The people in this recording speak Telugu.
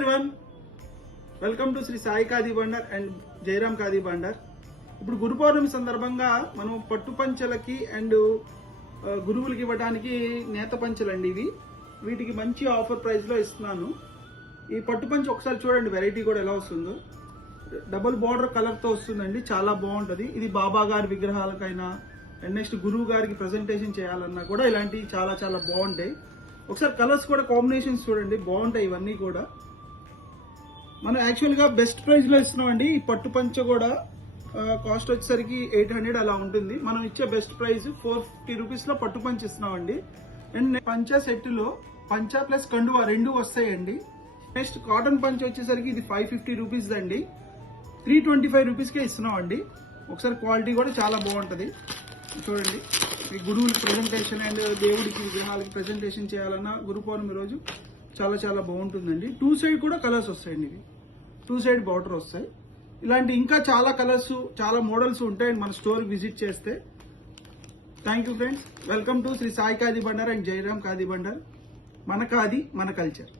Everyone, welcome to Sri Sai Khadi Bhandar and Jayaram Khadi Bhandar. ఇప్పుడు గురు పౌర్ణమి సందర్భంగా మనం పట్టు పంచలకి అండ్ గురువులకి ఇవ్వడానికి నేత పంచలు అండి ఇవి. వీటికి మంచి ఆఫర్ ప్రైస్ లో ఇస్తున్నాను. ఈ పట్టు పంచ ఒకసారి చూడండి, వెరైటీ కూడా ఎలా వస్తుందో. డబుల్ బార్డర్ కలర్ తో వస్తుందండి, చాలా బాగుంటది. ఇది బాబా గారి విగ్రహాలకైనా అండ్ నెక్స్ట్ గురువు గారికి ప్రెజెంటేషన్ చేయాలన్నా కూడా ఇలాంటివి చాలా చాలా బాగుంటాయి. ఒకసారి కలర్స్ కూడా కాంబినేషన్స్ చూడండి, బాగుంటాయి ఇవన్నీ కూడా. మనం యాక్చువల్ గా బెస్ట్ ప్రైస్ లో ఇస్తున్నాం అండి. ఈ పట్టు పంచ కూడా కాస్ట్ వచ్చేసరికి 800 అలా ఉంటుంది. మనం ఇచ్చే బెస్ట్ ప్రైస్ 450 రూపీస్ లో పట్టు పంచ ఇస్తున్నామండి. అండ్ పంచ సెట్ లో పంచ ప్లస్ కండువా రెండు వస్తాయండి. నెక్స్ట్ కాటన్ పంచ వచ్చేసరికి ఇది 550 రూపీస్ అండి. 325 రూపీస్ కే ఇస్తున్నాం అండి. ఒకసారి క్వాలిటీ కూడా చాలా బాగుంటది. చూడండి, ఈ గురువులకి ప్రెజెంటేషన్ అండ్ దేవుడికి విగ్రహాలకి ప్రెజెంటేషన్ చేయాలన్నా గురు పౌర్ణమి రోజు చాలా చాలా బాగుంటుందండి. 2 సైడ్ కూడా కలర్స్ వస్తాయండి. ఇవి 2 సైడ్ బార్డర్ వస్తాయి. ఇలాంటి ఇంకా చాలా కలర్స్, చాలా మోడల్స్ ఉంటాయండి మన స్టోర్ విజిట్ చేస్తే. Thank you friends, welcome to Sri Sai Khadi Bhandar and Jayaram Khadi Bhandar. మన ఖాదీ మన కల్చర్.